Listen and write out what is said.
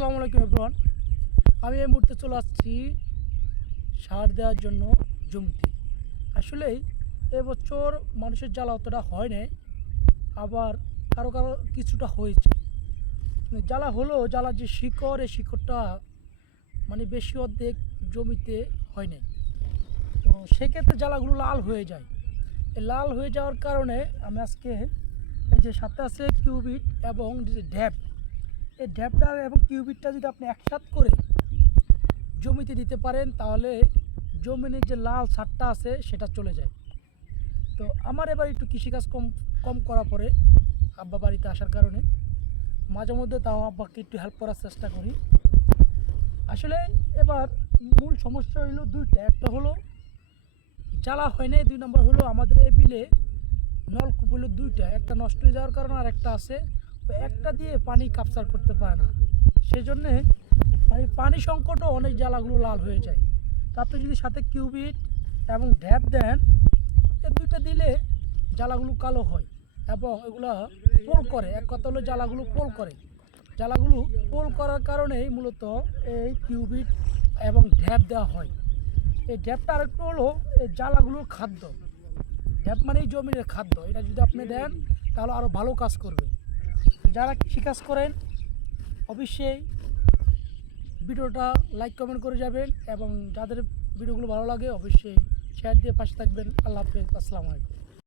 আসসালামু আলাইকুম এভরিওয়ান। আমি এই মুহূর্তে চলে আসছি সার দেওয়ার জন্য জমিতে। আসলেই এবছর মানুষের জ্বালা অতটা হয় নাই, আবার কারো কারো কিছুটা হয়েছে। জ্বালা হলেও জ্বালার যে শিকড়, এই শিকড়টা বেশি অর্ধেক জমিতে হয় নাই। তো সেক্ষেত্রে জ্বালাগুলো লাল হয়ে যায়। এই লাল হয়ে যাওয়ার কারণে আমি আজকে এই যে সাথে আছে কিউবিট এবং যে ঢ্যাপ, এই ঢ্যাপটা এবং কিউবিটটা যদি আপনি একসাথ করে জমিতে দিতে পারেন তাহলে জমিনের যে লাল সারটা আছে সেটা চলে যায়। তো আমার এবার একটু কৃষিকাজ কম কম করার পরে আব্বা বাড়িতে আসার কারণে মাঝে মধ্যে তাও আব্বাকে একটু হেল্প করার চেষ্টা করি। আসলে এবার মূল সমস্যা হলো দুইটা, একটা হলো জ্বালা হয় নাই, 2 নম্বর হলো আমাদের এই বিলে নলকূপ হলো দুইটা, একটা নষ্ট হয়ে যাওয়ার কারণে আর একটা আছে, তো একটা দিয়ে পানি ক্যাপচার করতে পারে না। সেই জন্যে পানি সংকটও অনেক জ্বালাগুলো লাল হয়ে যায়। তো আপনি যদি সাথে কিউবিট এবং ঢ্যাপ দেন, এই দুইটা দিলে জ্বালাগুলো কালো হয় এবং এগুলো পোল করে। এক কথা হলো জ্বালাগুলো পোল করে। জ্বালাগুলো পোল করার কারণেই মূলত এই কিউবিট এবং ঢ্যাপ দেওয়া হয়। এই ঢ্যাপটা আরেকটু হলো এই জ্বালাগুলোর খাদ্য। ঢ্যাপ মানেই জমির খাদ্য, এটা যদি আপনি দেন তাহলে আরও ভালো কাজ করবে। যারা কৃষিকাজ করেন অবশ্যই ভিডিওটা লাইক কমেন্ট করে যাবেন এবং যাদের ভিডিওগুলো ভালো লাগে অবশ্যই শেয়ার দিয়ে পাশে থাকবেন। আল্লাহ হাফেজ, আসসালামু আলাইকুম।